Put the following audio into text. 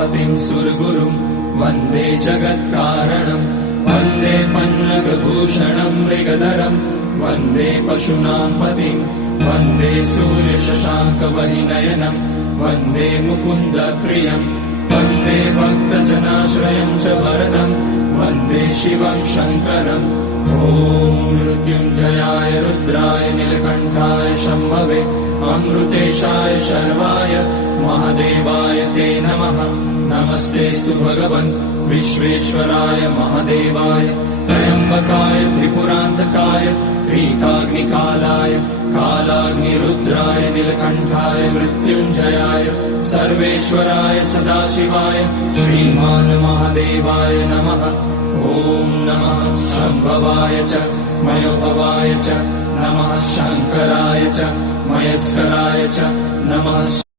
उमापतिं सुरगुरुं वन्दे जगत्कारणं वन्दे पन्नगभूषणं मृगधरं वन्दे पशूनां पतिं वन्दे सूर्यशशाङ्कवहिनयनं वन्दे मुकुन्दप्रियं वन्दे भक्तजनाश्रयं च वरदं वन्दे शिवं शङ्करम् ॐ मृत्युञ्जयाय रुद्राय नीलकण्ठाय शम्भवे अमृतेशाय शर्वाय महादेवाय ते नमः। नमस्तेऽस्तु भगवन् विश्वेश्वराय महादेवाय त्र्यम्बकाय त्रिपुरान्तकाय त्रिकाग्निकालाय कालाग्निरुद्राय नीलकण्ठाय मृत्युञ्जयाय सर्वेश्वराय सदाशिवाय श्रीमान् महादेवाय नमः। ॐ नमः शम्भवाय च मयोभवाय च नमः शङ्कराय च मयस्कराय च नमः।